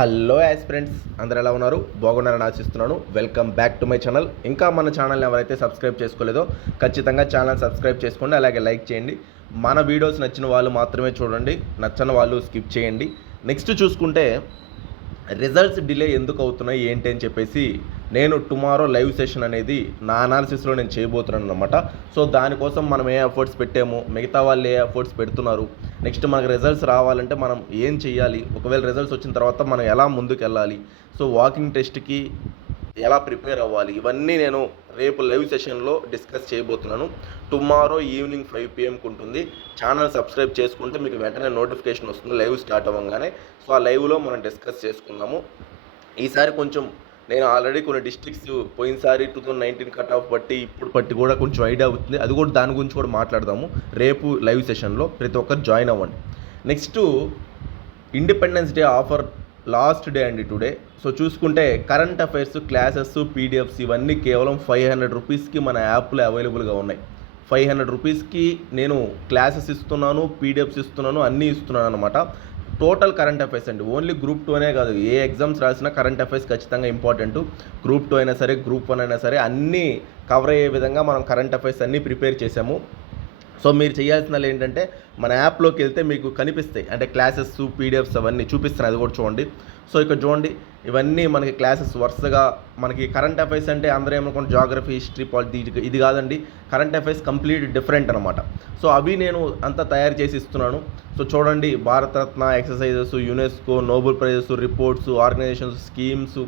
Hello aspirants, అందరు ఎలా ఉన్నారు? బాగున్నారని ఆశిస్తున్నాను. Welcome back to my channel. ఇంకా మన ఛానల్ని ఎవరైతే సబ్స్క్రైబ్ చేసుకోలేదో ఖచ్చితంగా ఛానల్ సబ్స్క్రైబ్ చేసుకోండి, అలాగే లైక్ చేయండి. మన వీడియోస్ నచ్చిన వాళ్ళు మాత్రమే చూడండి, నచ్చని వాళ్ళు స్కిప్ చేయండి. నెక్స్ట్ చూసుకుంటే రిజల్ట్స్ డిలే ఎందుకు అవుతున్నాయి ఏంటి అని చెప్పేసి నేను టుమారో లైవ్ సెషన్ అనేది నా అనాలిసిస్లో నేను చేయబోతున్నాను అనమాట. సో దానికోసం మనం ఏ ఎఫర్ట్స్ పెట్టాము, మిగతా వాళ్ళు ఏ ఎఫర్ట్స్ పెడుతున్నారు, నెక్స్ట్ మనకు రిజల్ట్స్ రావాలంటే మనం ఏం చేయాలి, ఒకవేళ రిజల్ట్స్ వచ్చిన తర్వాత మనం ఎలా ముందుకు వెళ్ళాలి, సో వాకింగ్ టెస్ట్కి ఎలా ప్రిపేర్ అవ్వాలి, ఇవన్నీ నేను రేపు లైవ్ సెషన్లో డిస్కస్ చేయబోతున్నాను. టుమారో ఈవినింగ్ 5 PM ఉంటుంది. ఛానల్ సబ్స్క్రైబ్ చేసుకుంటే మీకు వెంటనే నోటిఫికేషన్ వస్తుంది లైవ్ స్టార్ట్ అవ్వగానే. సో ఆ లైవ్లో మనం డిస్కస్ చేసుకుందాము. ఈసారి కొంచెం నేను ఆల్రెడీ కొన్ని డిస్ట్రిక్ట్స్ పోయినసారి 2019 కట్ ఆఫ్ బట్టి ఇప్పుడు బట్టి కూడా కొంచెం ఐడియా అవుతుంది. అది కూడా దాని గురించి కూడా మాట్లాడదాము రేపు లైవ్ సెషన్లో. ప్రతి ఒక్కరు జాయిన్ అవ్వండి. Next independence day offer last day అండి టుడే. సో చూసుకుంటే కరెంట్ అఫైర్స్, క్లాసెస్, పీడిఎఫ్స్ ఇవన్నీ కేవలం 500 రూపీస్కి మన యాప్లో అవైలబుల్గా ఉన్నాయి. 500 రూపీస్కి నేను క్లాసెస్ ఇస్తున్నాను, పీడిఎఫ్స్ ఇస్తున్నాను, అన్నీ ఇస్తున్నాను అనమాట. టోటల్ కరెంట్ అఫైర్స్ అండి. ఓన్లీ గ్రూప్ 2 అనే కాదు, ఏ ఎగ్జామ్స్ రాసినా కరెంట్ అఫైర్స్ ఖచ్చితంగా ఇంపార్టెంట్. గ్రూప్ 2 అయినా సరే, గ్రూప్ 1 అయినా సరే, అన్నీ కవర్ అయ్యే విధంగా మనం కరెంట్ అఫైర్స్ అన్నీ ప్రిపేర్ చేసాము. సో మీరు చేయాల్సిన ఏంటంటే మన యాప్లోకి వెళ్తే మీకు కనిపిస్తాయి, అంటే క్లాసెస్, పీడిఎఫ్స్ అవన్నీ చూపిస్తున్నాయి, అది కూడా చూడండి. సో ఇక్కడ చూడండి, ఇవన్నీ మనకి క్లాసెస్ వరుసగా. మనకి కరెంట్ అఫైర్స్ అంటే అందరూ ఏమనుకోండి జాగ్రఫీ, హిస్టరీ, పాలిటీ, ఇది కాదండి. కరెంట్ అఫైర్స్ కంప్లీట్ డిఫరెంట్ అనమాట. సో అవి నేను అంతా తయారు చేసి ఇస్తున్నాను. సో చూడండి, Bharat Ratna, exercises, UNESCO, Nobel prizes, reports, organisations, schemes,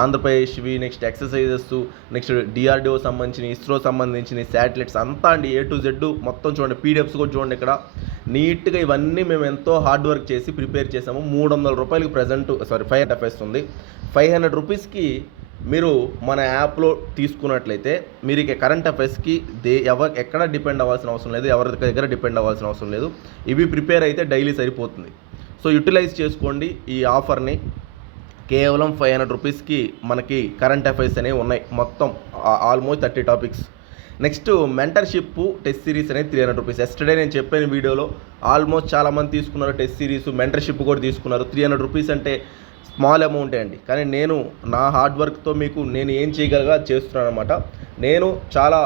ఆంధ్రప్రదేశ్వి, నెక్స్ట్ ఎక్సర్సైజెస్, నెక్స్ట్ డిఆర్డిఓ సంబంధించిన, ఇస్రో సంబంధించిన శాటిలైట్స్ అంతా అండి, A to Z మొత్తం చూడండి. పీడిఎఫ్స్ కూడా చూడండి ఇక్కడ నీట్గా. ఇవన్నీ మేము ఎంతో హార్డ్ వర్క్ చేసి ప్రిపేర్ చేసాము. 300 రూపాయలకి ప్రజెంట్ 500 అఫైర్స్ ఉంది. 500 రూపీస్కి మీరు మన యాప్లో తీసుకున్నట్లయితే మీరు ఇక కరెంట్ అఫైర్స్కి ఎక్కడ డిపెండ్ అవ్వాల్సిన అవసరం లేదు, ఎవరి దగ్గర డిపెండ్ అవ్వాల్సిన అవసరం లేదు. ఇవి ప్రిపేర్ అయితే డైలీ సరిపోతుంది. సో యూటిలైజ్ చేసుకోండి ఈ ఆఫర్ని. కేవలం 500 రూపీస్కి మనకి కరెంట్ అఫైర్స్ అనేవి ఉన్నాయి, మొత్తం almost 30 topics. Next mentorship test series అనేది 300 రూపీస్. ఎస్టర్డే నేను చెప్పిన వీడియోలో ఆల్మోస్ట్ చాలామంది తీసుకున్నారు టెస్ట్ సిరీస్, మెంటర్షిప్ కూడా తీసుకున్నారు. 300 రూపీస్ అంటే స్మాల్ అమౌంటే అండి, కానీ నేను నా హార్డ్ వర్క్తో మీకు నేను ఏం చేయగలగా చేస్తున్నాను అనమాట. నేను చాలా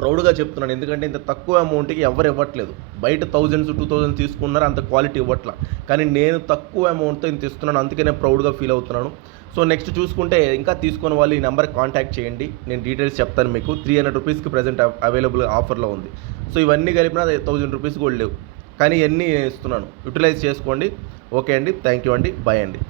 ప్రౌడ్గా చెప్తున్నాను, ఎందుకంటే ఇంత తక్కువ అమౌంట్కి ఎవరు ఇవ్వట్లేదు. బయట 1000s 2000 తీసుకున్నారు, అంత క్వాలిటీ ఇవ్వట్లా. కానీ నేను తక్కువ అమౌంట్తో ఇంత ఇస్తున్నాను, అందుకే నేను ప్రౌడ్గా ఫీల్ అవుతున్నాను. సో నెక్స్ట్ చూసుకుంటే ఇంకా తీసుకున్న వాళ్ళు ఈ నెంబర్కి కాంటాక్ట్ చేయండి, నేను డీటెయిల్స్ చెప్తాను మీకు. 300 రూపీస్కి ప్రజెంట్ అవైలబుల్ ఆఫర్లో ఉంది. సో ఇవన్నీ కలిపినా 1000 రూపీస్ కూడా లేవు, కానీ ఇవన్నీ నేను ఇస్తున్నాను. యూటిలైజ్ చేసుకోండి. ఓకే అండి, థ్యాంక్ యూ అండి, బాయ్ అండి.